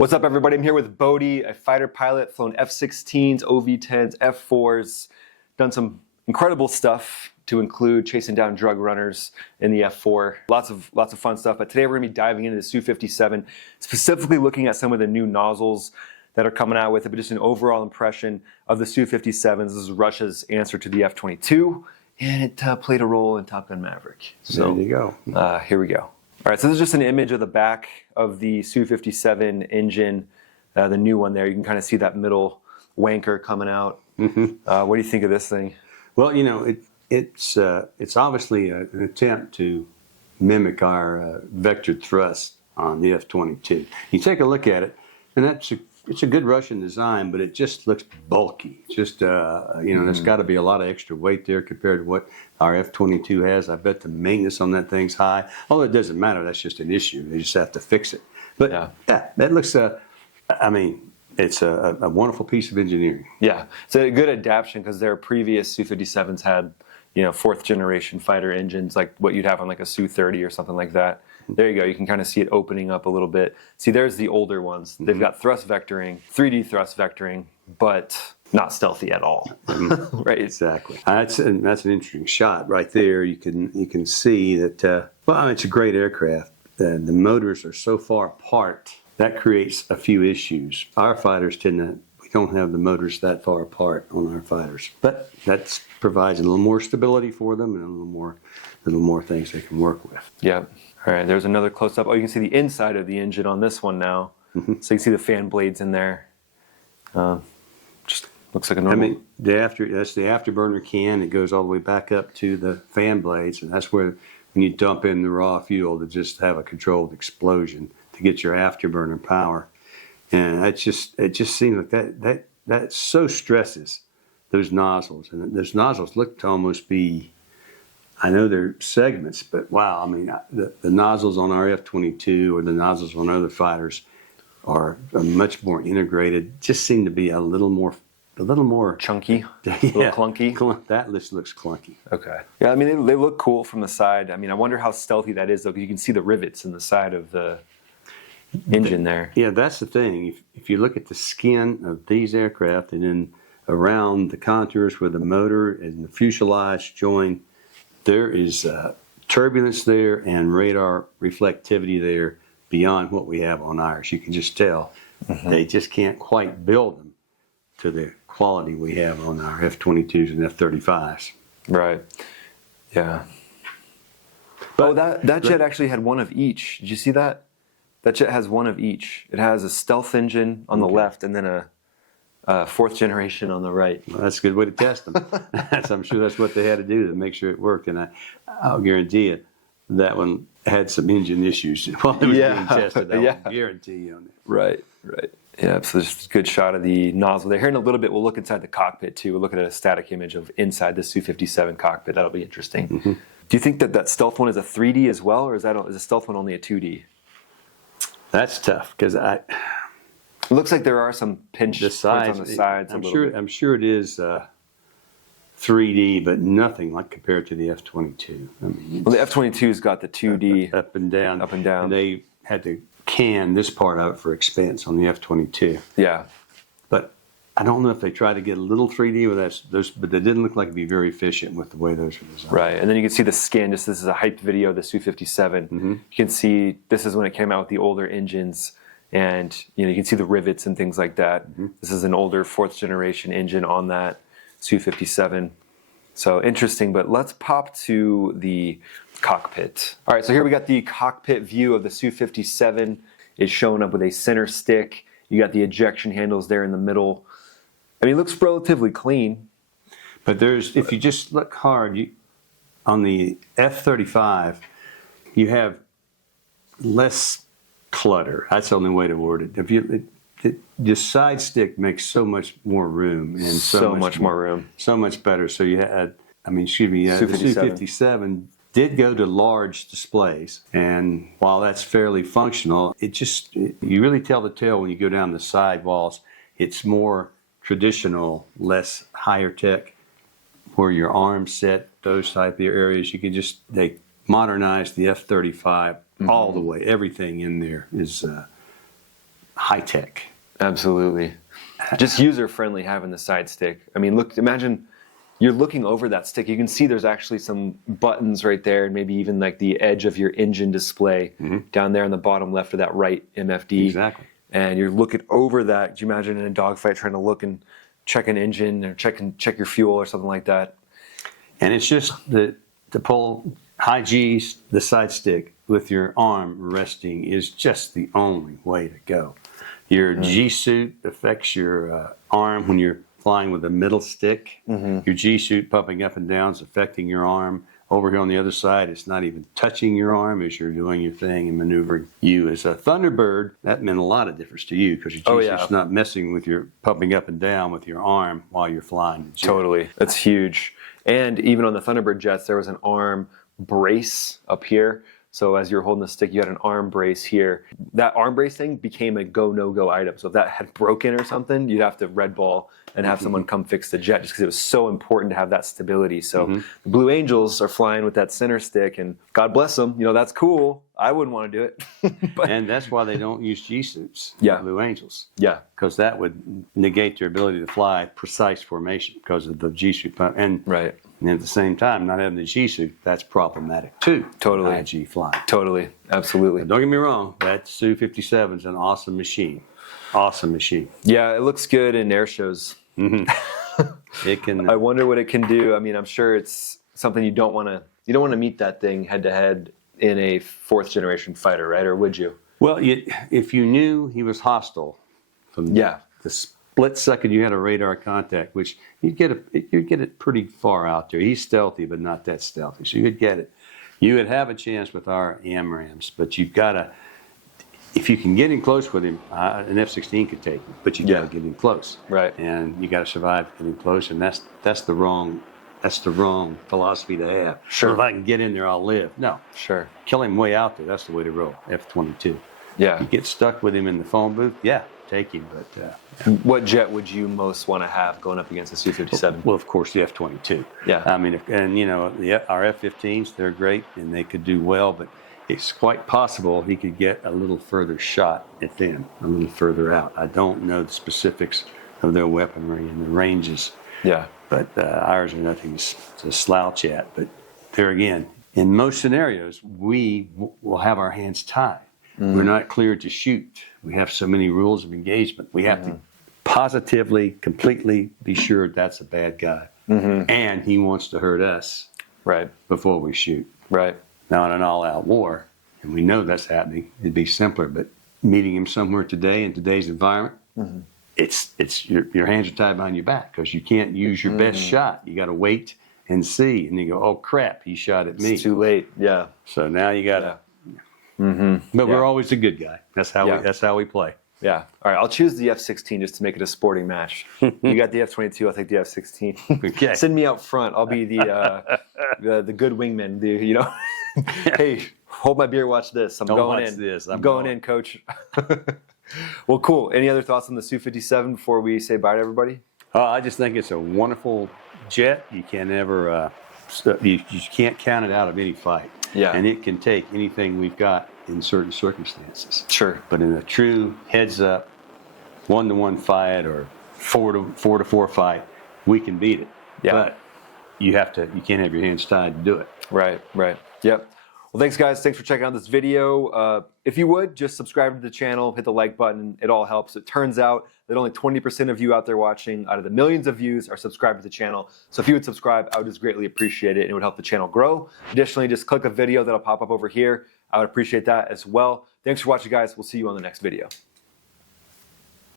What's up, everybody? I'm here with Bodie, a fighter pilot, flown F-16s, OV-10s, F-4s, done some incredible stuff to include chasing down drug runners in the F-4. Lots of fun stuff, but today we're going to be diving into the SU-57, specifically looking at some of the new nozzles that are coming out with it, but just an overall impression of the SU-57s. This is Russia's answer to the F-22, and it played a role in Top Gun Maverick. So there you go. Here we go. All right, so this is just an image of the back of the SU-57 engine, the new one there. You can kind of see that middle wanker coming out. What do you think of this thing? Well, you know, it's obviously an attempt to mimic our vectored thrust on the F-22. You take a look at it, and it's a good Russian design, but it just looks bulky. Just, there's got to be a lot of extra weight there compared to what our F-22 has. I bet the maintenance on that thing's high. Although it doesn't matter, that's just an issue. They just have to fix it. But yeah, that looks, it's a wonderful piece of engineering. Yeah, it's a good adaptation because their previous Su-57s had, fourth generation fighter engines like what you'd have on like a Su-30 or something like that. There you go. You can kind of see it opening up a little bit. See, there's the older ones. They've got thrust vectoring, 3D thrust vectoring, but not stealthy at all. Right? Exactly. That's an interesting shot right there. You can see that. It's a great aircraft. The motors are so far apart that creates a few issues. Our fighters we don't have the motors that far apart on our fighters, but that provides a little more stability for them and a little more things they can work with. Yeah. All right, there's another close-up. Oh, you can see the inside of the engine on this one now. So you can see the fan blades in there. Just looks like a normal... that's the afterburner can. It goes all the way back up to the fan blades, and that's where, when you dump in the raw fuel, to just have a controlled explosion to get your afterburner power. And it just seems like that so stresses those nozzles. And those nozzles look to almost be... I know they're segments, but wow, the nozzles on our F-22 or the nozzles on other fighters are much more integrated, just seem to be a little more chunky, a little clunky. That list looks clunky. Okay. Yeah, they look cool from the side. I wonder how stealthy that is, though, because you can see the rivets in the side of the engine there. Yeah, that's the thing. If you look at the skin of these aircraft and then around the contours where the motor and the fuselage join, there is turbulence there and radar reflectivity there beyond what we have on ours. You can just tell they just can't quite build them to the quality we have on our F-22s and F-35s. Right. Yeah. But that jet actually had one of each. Did you see that? That jet has one of each. It has a stealth engine on the left and then a fourth generation on the right. Well, that's a good way to test them. I'm sure that's what they had to do to make sure it worked. And I'll guarantee you that one had some engine issues while it was being tested. I'll guarantee you on it. Right. Yeah, so just a good shot of the nozzle there. Here in a little bit, we'll look inside the cockpit too. We'll look at a static image of inside the Su-57 cockpit. That'll be interesting. Do you think that stealth one is a 3D as well, or is the stealth one only a 2D? That's tough because it looks like there are some pinch points on the sides. I'm sure it is 3D, but nothing like compared to the F-22. Well, the F-22's got the 2D up and down. And they had to can this part of it for expense on the F-22. Yeah, but I don't know if they tried to get a little 3D with those, but they didn't look like it'd be very efficient with the way those were designed. Right, and then you can see the skin. This is a hyped video of the Su-57. You can see this is when it came out with the older engines. And you can see the rivets and things like that. This is an older fourth generation engine on that Su-57. So interesting, but let's pop to the cockpit. All right, so here we got the cockpit view of the Su-57. It's showing up with a center stick. You got the ejection handles there in the middle. It looks relatively clean. But if you just look hard, on the F-35, you have less clutter. That's the only way to word it. The side stick makes so much more room and so much more room, so much better. So you had, the Su-57 did go to large displays, and while that's fairly functional, you really tell the tale when you go down the side walls. It's more traditional, less higher tech, where your arms set, those type of areas. They modernized the F-35 all the way. Everything in there is high tech. Absolutely. Just user friendly having the side stick. I mean, look, imagine you're looking over that stick. You can see there's actually some buttons right there, and maybe even like the edge of your engine display down there on the bottom left of that right MFD. Exactly. And you're looking over that. Could you imagine in a dogfight trying to look and check an engine or check your fuel or something like that? And it's just to pull high G's, the side stick with your arm resting is just the only way to go. Your G suit affects your arm when you're flying with a middle stick. Your G suit pumping up and down is affecting your arm. Over here on the other side, it's not even touching your arm as you're doing your thing and maneuvering. You as a Thunderbird, that meant a lot of difference to you because your G suit's not messing with your pumping up and down with your arm while you're flying the jet. Totally. That's huge. And even on the Thunderbird jets, there was an arm brace up here. So as you're holding the stick, you had an arm brace here. That arm brace thing became a go, no-go item. So if that had broken or something, you'd have to red ball and have someone come fix the jet just because it was so important to have that stability. So the Blue Angels are flying with that center stick, and God bless them. You know, that's cool. I wouldn't want to do it. And that's why they don't use G-suits, Blue Angels. Yeah. Because that would negate their ability to fly precise formation because of the G-suit. And at the same time, not having the G-suit, that's problematic too. Totally. IG flying. Totally. Absolutely. But don't get me wrong, that SU-57 is an awesome machine. Awesome machine. Yeah, it looks good in air shows. It can. I wonder what it can do. I mean, I'm sure it's something you don't want to meet that thing head to head in a 4th generation fighter, right? Or would you? Well, if you knew he was hostile from the split second you had a radar contact, which you'd get it pretty far out there. He's stealthy, but not that stealthy, so you'd get it. You would have a chance with our AMRAAMs, but you've got to. If you can get in close with him, an F-16 could take him, but you got to get in close, right? And you got to survive getting close, and that's the wrong philosophy to have. Sure. Well, if I can get in there, I'll live. No. Sure. Kill him way out there. That's the way to roll. F-22. Yeah. You get stuck with him in the phone booth. Yeah, take him. But what jet would you most want to have going up against the Su-57? Well, of course, the F-22. Yeah. I mean, our F-15s, they're great and they could do well, but it's quite possible he could get a little further shot at them, a little further out. I don't know the specifics of their weaponry and the ranges. Yeah. But ours are nothing to slouch at. But there again, in most scenarios, we will have our hands tied. We're not cleared to shoot. We have so many rules of engagement. We have to positively, completely be sure that's a bad guy. And he wants to hurt us before we shoot. Right. Now, in an all-out war, and we know that's happening, it'd be simpler. But meeting him somewhere today in today's environment, it's your hands are tied behind your back because you can't use your best shot. You got to wait and see, and you go, "Oh crap, he shot at me." It's too late. Yeah. So now you got to. But we're always a good guy. That's how we play. Yeah. All right. I'll choose the F-16 just to make it a sporting match. You got the F-22. I'll take the F-16. Okay. Send me out front. I'll be the good wingman. Hey, hold my beer. Watch this. I'm going in, coach. Well, cool. Any other thoughts on the Su-57 before we say bye to everybody? I just think it's a wonderful jet. You can never, you can't count it out of any fight. Yeah. And it can take anything we've got in certain circumstances. Sure. But in a true heads-up, 1-to-1 fight or 4-to-4 fight, we can beat it. Yeah. But you can't have your hands tied to do it. Right. Yep. Well, thanks, guys. Thanks for checking out this video. If you would, just subscribe to the channel, hit the like button. It all helps. It turns out that only 20% of you out there watching out of the millions of views are subscribed to the channel. So if you would subscribe, I would just greatly appreciate it, and it would help the channel grow. Additionally, just click a video that'll pop up over here. I would appreciate that as well. Thanks for watching, guys. We'll see you on the next video.